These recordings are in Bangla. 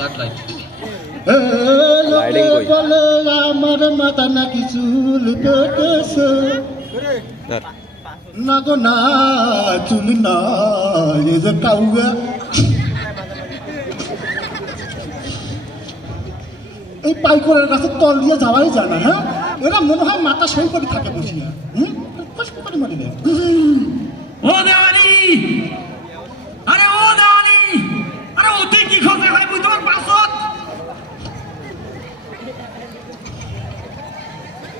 লাইটিং বলে আমার মাথা নাকি চুল পেটেছে না গো না চুল না এই যে কাউয়া এই পাইকরের কাছে তল দিয়ে যাওয়াই যায় না। হ্যাঁ এরা মনে হয় মাথা সই করে থাকে বসিয়া মারি না। ও দেওয়ানি আরে ও দেওয়ানি আরে ওতে কি খোঁজে ভাই বুঝতে পার পাছত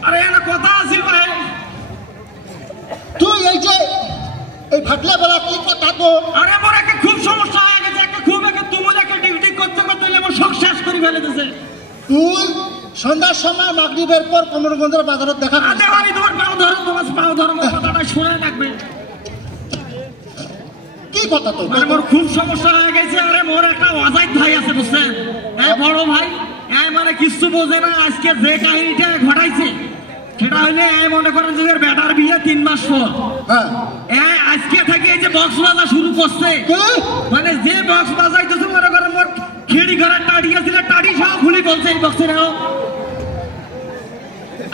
আরে না কথা আছে ভাই তুই এই যে এই ফাটলা বেলা কি কথা তো আরে মোর একটা খুব সমস্যা হয়ে গেছে একটা খুব একটা তুমি একটা ডিউটি করতে করতে আমার সব শেষ করে ফেলে দিয়েছে। তুই সন্ধ্যার সময় মাগরিবের পর 15 গঞ্জের বাজারে দেখা আরে দেওয়ানি তোমার পাও ধরো তোমার পাও ধরো কথাটা শুনে রাখবে। কি কথা তো আরে মোর খুব সমস্যা হয়ে গেছে। আরে মোর একটা অজাইত ভাই আছে বুঝছেন হ্যাঁ বড় ভাই হ্যাঁ মানে কিছু বোঝে না। আজকে যে কাহিনীটা ঘটাইছে সেটা হইলে মনে করেন যে বেটার বিয়ে 3 মাস পর হ্যাঁ আজকে থেকে এই যে বক্স বাজা শুরু করছে মানে যে বক্স বাজাইতেছে মনে করেন মোর খেড়ি ঘরের টাড়ি আছিল টাড়ি সব খুলে বলছে এই বক্সের।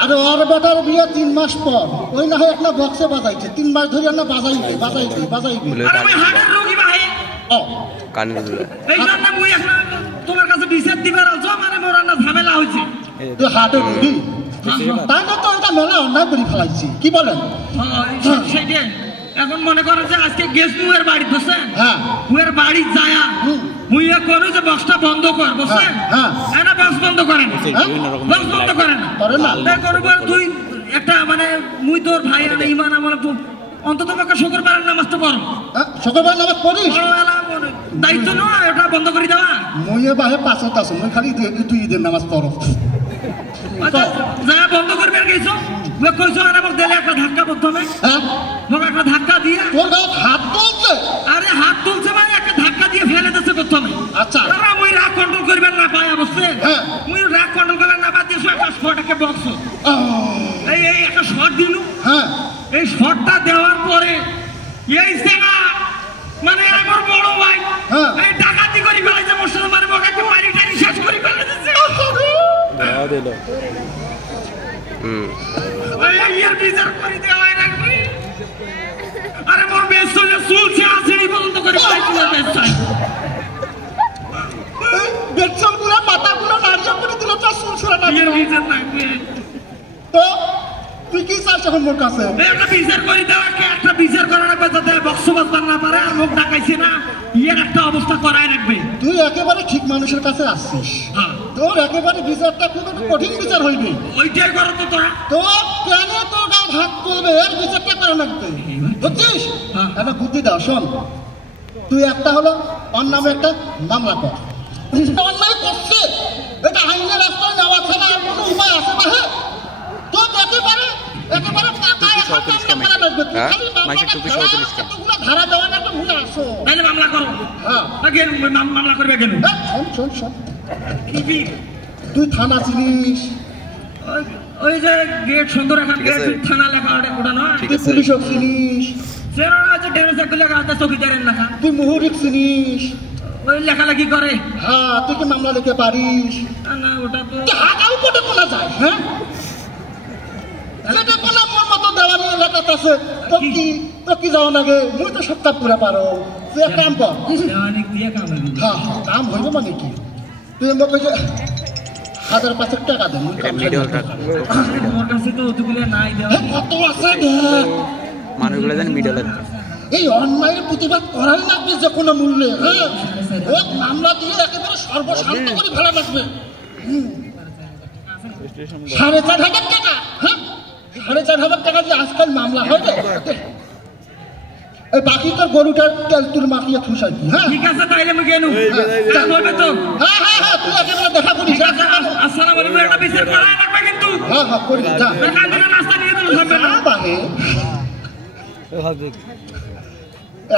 আরে ওর বেটার বিয়ে 3 মাস পর ওই না হয় একটা বক্সে বাজাইছে 3 মাস ধরে না বাজাইবে আরে আমি হার্টের রোগী ভাই ও কানে এই জন্য মুই এখন তোমার কাছে বিচার দিবার আছো মানে মোর না ঝামেলা হইছে। তুই হার্টের রোগী তাই না তো এটা মেলা অন্যায় করে ফেলাইছি কি বলেন সেইটা এখন মনে করেন যে আজকে গেস্ট মুয়ের বাড়ি বুঝছেন হ্যাঁ মুয়ের বাড়ি যায় মুই করো যে বক্সটা বন্ধ কর বুঝছেন হ্যাঁ না বক্স বন্ধ করেন বক্স বন্ধ করেন না করবার তুই একটা মানে মুই তোর ভাই আর ইমান আমার অন্তত পক্ষে শুক্রবারের নামাজটা পড়ো। শুক্রবার নামাজ পড়িস দায়িত্ব নয় ওটা বন্ধ করে দেওয়া। মুইয়ে বাহে 5 ওয়াক্ত আছে মুই খালি তুই ঈদের নামাজ পড়ো যা বন্ধ করবে আর গেছো কইছো আর আমাকে দিলে একটা ধাক্কা প্রথমে আমাকে একটা ধাক্কা দিয়ে তোর গায়ে হাত তুলছে। আরে হাত তুলছে মানে একটা ধাক্কা দিয়ে ফেলে দিয়েছে প্রথমে। আচ্ছা মুই রাগ কন্ট্রোল করবেন না পাই অবশ্যই মুই রাগ কন্ট্রোল করবেন না বাদ দিয়েছো একটা শটকে বক্স এই একটা শট দিলু হ্যাঁ এই শটটা দেওয়ার পরে এই সেনা মানে আমার বড় ভাই এই ডাকাতি করে ফেলেছে মুসলমান মগাকে মারি টারি শেষ করে ফেলেছে। দিল ইয়ার বিচার করে দেওয়া রাখবি। আরে মোর বেশ চলে চুলছে আসেনি বন্ধ করে পাইছিলাম বেচল গুলা মাথা গুলা নাড়িয়ে করে দিল তো চুলছরা না ইয়ার বিচার রাখবি তো তুই কি চাস এখন মোর কাছে একটা বিচার করে দেওয়া কে একটা বিচার করার রাখবে যাতে বক্স বাজবার না পারে আর মুখ ডাকাইছে না ইয়ার একটা অবস্থা করাই রাখবে। তুই একেবারে ঠিক মানুষের কাছে আসছিস তোর একেবারে বিচারটা খুব কঠিন বিচার হইবে ওইটাই করো তো তোরা তোর কেন তোর গায়ে হাত তুলবে এর বিচারটা করা লাগবে বুঝছিস একটা বুদ্ধি দাও শোন তুই একটা হলো ওর নামে একটা মামলা কর অন্যায় করছে এটা আইনের রাস্তায় নেওয়া ছাড়া আর কোনো উপায় আছে না হ্যাঁ তো একেবারে ধারা দেওয়া না ভুলে আসো তাহলে মামলা করো মামলা করবে কেন শোন তুই থানা চিনিস ওই যে গেট সুন্দর এখন গেট থানা লেখা ওটা নয় তুই পুলিশ চিনিস চৌকিদারের লেখা তুই মুহুরিক চিনিস ওই লেখালেখি করে হ্যাঁ তুই কি মামলা লিখে পারিস না ওটা তো হাঁটা উপরে কোনা যায় হ্যাঁ সেটা কোনা মোর মতো দেওয়ানি এলাকাতে আছে তো কি যাও নাগে মুই তো সপ্তাহ পুরা পারো তুই এক কাম কর হ্যাঁ কাম হইব মানে কি তুই মোক যে 1500 টাকা দে মোর কাছে তো ওগুলো নাই দেওয়া কত আছে মানুষগুলো জানি মিডলে এই অন্যায়ের প্রতিবাদ করাই লাগবে যে কোনো মূল্যে হ্যাঁ ও মামলা দিয়ে একেবারে সর্বশান্ত করে ফেলা লাগবে 4,500 টাকা হ্যাঁ 4,500 টাকা দিয়ে আজকাল মামলা হয় এই বাকি তোর গরুটার তেল তুল মাখিয়ে থুসাই হ্যাঁ ঠিক আছে তাইলে আমি গেলু বলবে তো হ্যাঁ তুই একেবারে দেখা করিস আসসালামু আলাইকুম একটা বিচার করা লাগবে কিন্তু হ্যাঁ করি যা কান্দিনা নাস্তা নিয়ে দিল হবে না বাহে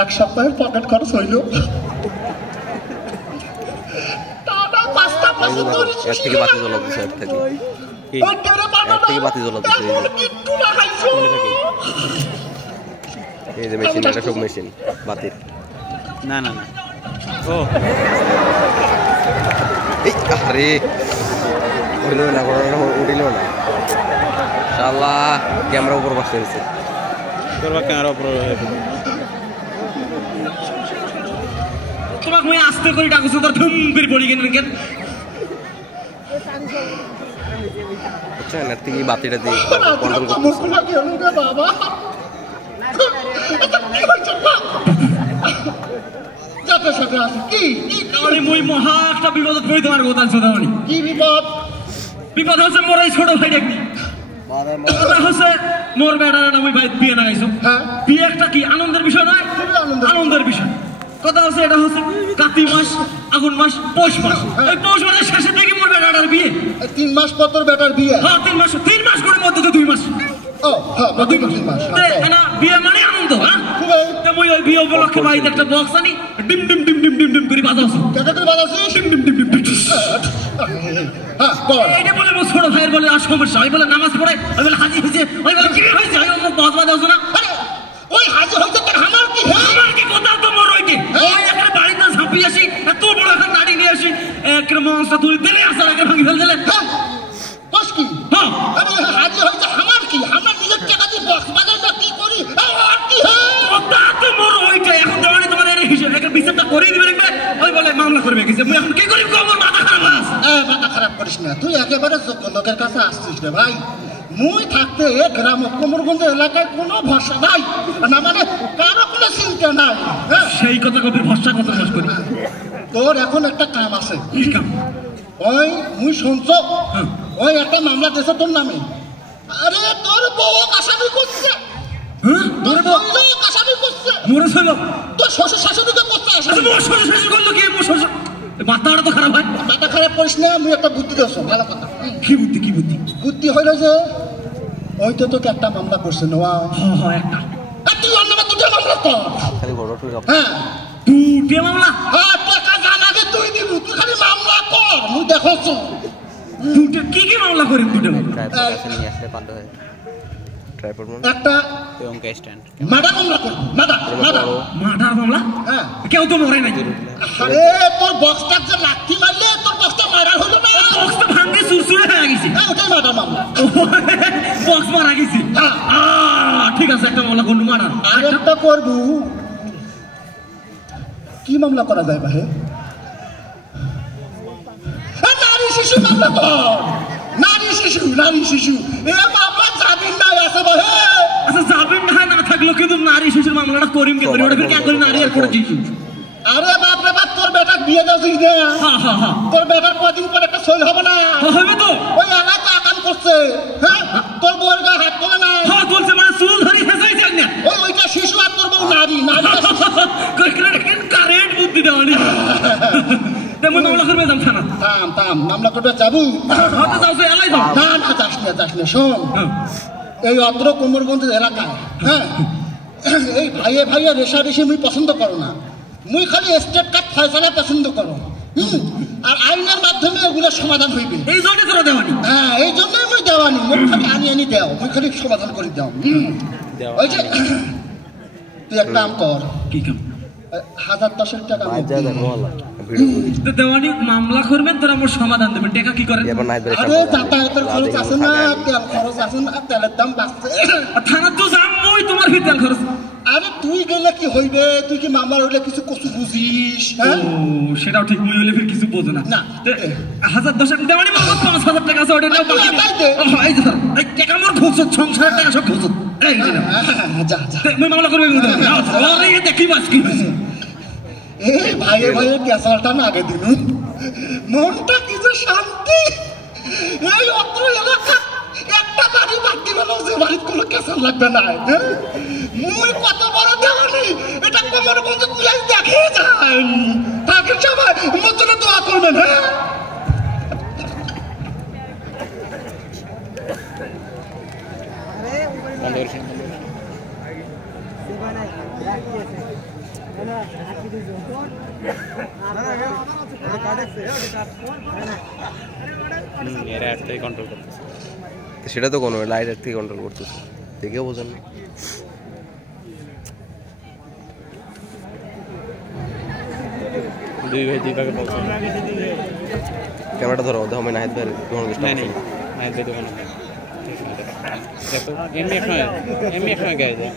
এক সপ্তাহের পকেট খরচ হইল টাটা 5টা পয়সা তোর এর থেকে বাতি জ্বলাতেছে এর থেকে বাতি জ্বলাতেছে একটু লাগাইছো এই যে মেশিন এটা সব মেশিন বাতির না ও আরে হইল না, উঠিল না। শালা ক্যামেরা উপর বসে রয়েছে, ক্যামেরা উপর। তোমাকে আমি আস্তে করে ডাকছো, তোর ধুম করে পড়ি কেন কেন? বুঝছেন, এর থেকে বাতিটা দিয়ে কন্ট্রোল করতে বাবা মহা একটা বিপদ করে তোমার কথা শোধানি। কি বিপদ? বিপদ হচ্ছে মোর এই ছোট ভাই দেখবি, কথা হচ্ছে মোর বেটার আমি ভাই বিয়ে না গাইছো। হ্যাঁ, বিয়ে একটা কি আনন্দের বিষয় নয়? আনন্দের বিষয়। কথা হচ্ছে এটা হচ্ছে কার্তিক মাস, আগুন মাস, পৌষ মাস। এই পৌষ মাসের শেষের দিকে মোর বেটার বিয়ে। 3 মাস পর তোর বেটার বিয়ে? হ্যাঁ 3 মাস করে মধ্যে তো 2 মাস। ও হ্যাঁ, 2 মাস। না বিয়ে মানে আনন্দ। হ্যাঁ ওই বিয়ে উপলক্ষে বাড়িতে একটা বক্স আনি, ডিম ডিম ডিম ডিম ডিম ডিম করে বাজাচ্ছি। কেটে করে বাজাচ্ছিস? ডিম ডিম ডিম ডিম ডিম। হ্যাঁ বল। এইটা বলে মোর ছোট ভাইয়ের বলে আর সমস্যা। ওই বলে নামাজ পড়ে, ওই বলে হাজি হয়েছে, ওই বলে কি হয়েছে, ওই অন্য বক্স বাজাচ্ছ না। ওই হাজি হয়েছে তোর আমার কি? আমার কি কথা তো মোর ওইকে ওই একটা বাড়িতে ঝাঁপিয়ে আসি, এত বড় একটা নাড়ি নিয়ে আসি, একটা মনসা তুই দিলে আসার আগে ভাঙি ফেল দিলে। হ্যাঁ বস কি? হ্যাঁ আরে হাজি হয়েছে আমার কি? আমরা নিজের টাকা দিয়ে বক্স বাজাইটা কি করি? আর কি কথা তো মোর ওইটা। এখন দেওয়ানি তোমার এর হিসেবে একটা বিচারটা করেই দিবে দেখবে। ওই বলে মামলা করবে কিছু, আমি এখন কি করি? আমার মাথা খারাপ আছে। মাথা খারাপ করিস না, তুই একেবারে যোগ্য লোকের কাছে আসছিস রে ভাই। মুই থাকতে গ্রাম কোমরগঞ্জ এলাকায় কোনো ভরসা নাই, না মানে কারো কোনো চিন্তা নাই। হ্যাঁ সেই কথা কবির ভরসা কথা বস করি। তোর এখন একটা কাম আছে। কি কাম? ওই মুই শুনছ ওই একটা মামলা দিয়েছে তোর নামে। আরে তোর বউ আসামি করছে। হ্যাঁ তোর বউ আসামি করছে। মোরে ছিল তোর শ্বশুর শাশুড়িকে করছে আসামি। মোর শ্বশুর শাশুড়ি করলো কি? মোর শ্বশুর মাথাটা তো খারাপ হয়। মাথা খারাপ করিস না, মুই একটা বুদ্ধি দিয়েছ। ভালো কথা। কি বুদ্ধি? কি বুদ্ধি? বুদ্ধি হইল যে ওই তো তোকে একটা মামলা করছে নোয়া। হ্যাঁ একটা। তুই অন্য দুটো মামলা কর। খালি বড় টুই হ্যাঁ দুটো মামলা? হ্যাঁ টাকা জানাকে তুই দিব, তুই খালি মামলা কর। মুই দেখছ দুটো কি কি মামলা করি? দুটো ট্রাইপড আছে নিয়ে আসলে পাল্টা হয়। ট্রাইপড মানে একটা এবং স্ট্যান্ড মার্ডার মামলা করবি। মার্ডার মামলা? হ্যাঁ কেউ তো মরে নাই। আরে তোর বক্সটা যে লাঠি মারলে তোর বক্সটা মার্ডার হলো না? বক্স তো ভাঙে সুরসুরে হয়ে গেছে। ওটাই মার্ডার মামলা। বক্স মারা গেছে। ঠিক আছে, একটা মামলা করবো মার্ডার। আর একটা করবো কি মামলা করা যায় ভাই? নারী শিশু মামলা কর। নারী শিশু এ মামলা জামিন নাই আছে ভাই। আচ্ছা জামিন না থাকলো কিন্তু নারী শিশুর মামলাটা করিম কে করি? ওটা কে করি? নারী আর করে শিশু। আরে বাপ রে বাপ, তোর বেটা বিয়ে দাওছিস না? হ্যাঁ তোর বেটার কদিন পর একটা সই হবে না? হবে তো। ওই এলাকা আকাম করছে। হ্যাঁ তোর বউয়ের গায়ে হাত তোলে না? হ্যাঁ তুলছে, মানে চুল ধরি ফেসাইছে না। ওইটা শিশু আর তোর বউ নারী। কারেন্ট বুদ্ধি দেওয়ানি। তেমন মামলা করবে যাম থানা। থাম মামলা করতে যাবো? হতে যাও এলাই যাও। না যাস না শোন, এই অত্র কোমরগঞ্জের এলাকায় হ্যাঁ এই ভাইয়ে রেশারেশি মুই পছন্দ করো না। মুই খালি স্টেট কার্ড ফয়সালা পছন্দ করো। আর আইনের মাধ্যমে এগুলো সমাধান হইবে। এই জন্য তোরা দেওয়ানি? হ্যাঁ এই জন্যই মুই দেওয়ানি। মুই খালি আনি দেও, মুই খালি সমাধান করে দাও। ওই যে তুই একটা কাম কর। কি কাম? 1010 টাকা দেওয়ানি মামলা করবেন, তোরা মোর সমাধান দেবেন। টাকা কি করেন? আরে যাতায়াতের খরচ আছে না, তেল খরচ আছে না, তেলের দাম বাড়ছে। থানা তো যাম মই, তোমার কি তেল খরচ? আরে তুই গেলে কি হইবে? তুই কি মামলার হইলে কিছু কচু বুঝিস? হ্যাঁ সেটাও ঠিক, মই হইলে ফির কিছু বোঝো না। 1010 দেওয়ানি মামলা 5000 টাকা আছে, ওটা নাও বাকি দে। এই ধর এই টাকা মোর খরচ, সংসারের টাকা সব খরচ। এই যা মই মামলা করবে। আরে এটা কি বাস কি হইছে? এই ভাইয়ের ক্যাসালটা না আগে দিন, মনটা কি যে শান্তি। এই অত্র এলাকা একটা বাড়ি বাকি গেল যে বাড়ির কোনো ক্যাসাল লাগবে না। মুই কত বড় দেওয়ানি, এটা কোমরগঞ্জ পুলিশ দেখে যায়। তাকে সবাই মোর জন্য দোয়া করবেন। হ্যাঁ সেটা তো কোনো লাইটের থেকে কন্ট্রোল করতেছে, দেখে বোঝেন না। দুই ভাই দুই ভাগে বলছেন ক্যামেরাটা ধরো দেখো আমি নাহিদ ভাই কোনো ডিস্টার্ব নেই নাই ভাই দোকানে দেখো এমনি এক সময় গায়ে যায়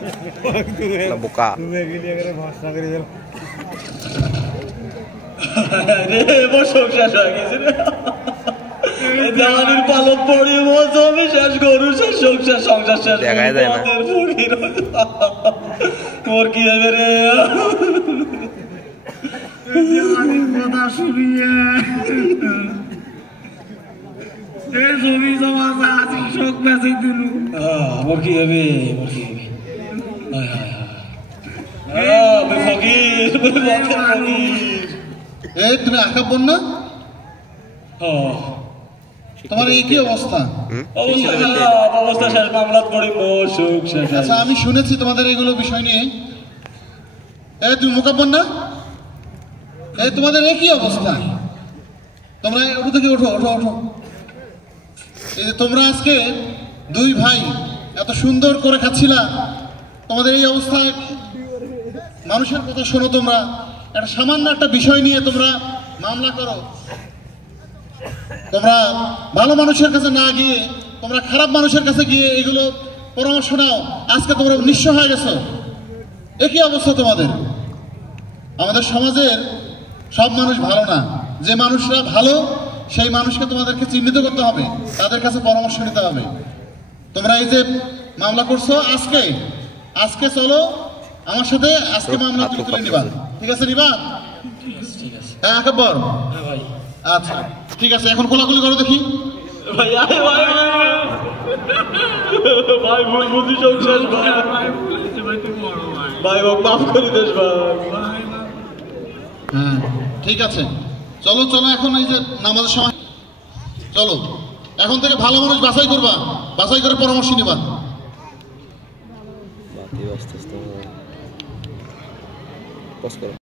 না বোকা রে এবার সংসার হয়ে গেছে রে জানির পালক পড়ি জমি শেষ গরু শেষ সংসার সংসার শেষ দেখাই যায় না। তোর কি হবে রে জানির কথা শুনিয়ে এই জমি জমা আছে শোক বেঁচে দিল আমার কি হবে আমার কি হবে ফকির এই তুমি আঁকা বোন না? তোমার এই কি অবস্থা? অবস্থা শেষ মামলাত পড়ি সুখ শেষ আচ্ছা আমি শুনেছি তোমাদের এইগুলো বিষয় নিয়ে। এই তুমি মোকাব্বর না? এই তোমাদের এই কি অবস্থা? তোমরা ওঠো থেকে ওঠো ওঠো ওঠো। এই যে তোমরা আজকে দুই ভাই এত সুন্দর করে খাচ্ছিলা, তোমাদের এই অবস্থায় মানুষের কথা শোনো, তোমরা একটা সামান্য একটা বিষয় নিয়ে তোমরা মামলা করো। তোমরা ভালো মানুষের কাছে না গিয়ে তোমরা খারাপ মানুষের কাছে গিয়ে এগুলো পরামর্শ নাও। আজকে তোমরা নিঃস্ব হয়ে গেছো। একই অবস্থা তোমাদের। আমাদের সমাজের সব মানুষ ভালো না। যে মানুষরা ভালো সেই মানুষকে তোমাদেরকে চিহ্নিত করতে হবে, তাদের কাছে পরামর্শ নিতে হবে। তোমরা এই যে মামলা করছো আজকে আজকে চলো আমার সাথে, আজকে মামলা তুলে নিবা, ঠিক আছে? নিবা? হ্যাঁ আকবর, আচ্ছা ঠিক আছে। এখন কোলাকুলি করো দেখি। ভাই ভাই ভাই ভুল বুঝি সংসার ভাই ভাই মাফ করে দেশ ভাই। হ্যাঁ ঠিক আছে, চলো চলো এখন এই যে নামাজের সময়, চলো এখন থেকে ভালো মানুষ বাছাই করবা, বাছাই করে পরামর্শ নিবা। বাতি আস্তে আস্তে পজ করো।